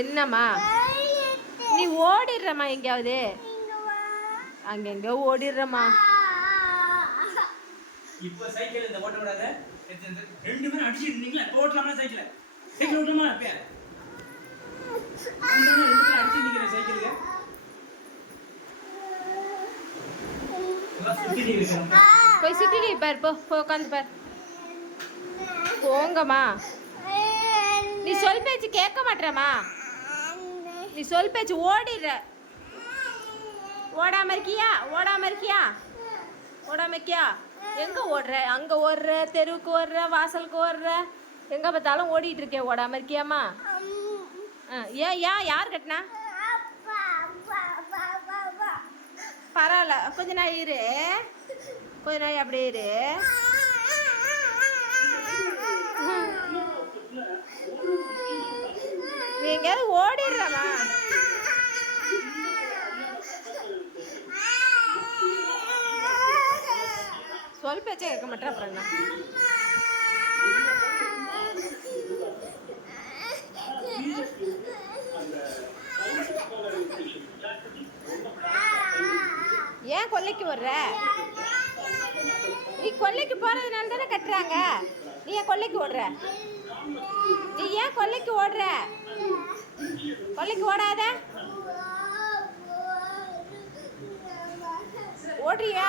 என்னம்மா நீ ஓடிடுறம்மா எங்கேயாவது அங்கெங்கோ ஓடிடுறம்மா. இப்போ சைக்கிள் இந்த ஓட்ட விடாத. ரெண்டு பேரும் அடிச்சு நின்னீங்களா? ஓட்டலாமா சைக்கிள்? சைக்கிள் ஓட்டலாமா? அப்பே ரெண்டு பேரும் அடிச்சு நிக்கிற சைக்கிளுக்கு போய் சுத்தி பார், போ உட்காந்து பார். போங்கம்மா. நீ சொல் பேச்சு கேட்க மாட்டேறமா? நீ சொல் பேச்சு ஓடிடுற. ஓடாம இருக்கியா? ஓடாம இருக்கியா? ஓடாம இருக்கியா? எங்க ஓடுற? அங்க ஓடுற, தெருவுக்கு ஓடுற, வாசலுக்கு ஓடுற, எங்க பார்த்தாலும் ஓடிட்டு இருக்கே. ஓடாம இருக்கியாம்மா? ஏன் யார் கட்டினா? பரவாயில்ல, கொஞ்ச நாள் இரு, கொஞ்ச நாள் அப்படியே இரு. நீ எங்கேயாவது ஓடிடுறமா? சொல் பேச்சே கேட்க மாட்டேன். அப்புறம் என்ன? ஏன் கொல்லைக்கு ஓடுற? நீ கொல்லைக்கு போறதுனால தானே கட்டுறாங்க. நீ ஏன் கொல்லைக்கு ஓடுற? நீ ஏன் கொல்லைக்கு ஓடுற? கொல்லைக்கு ஓடாத. ஓடுறியா?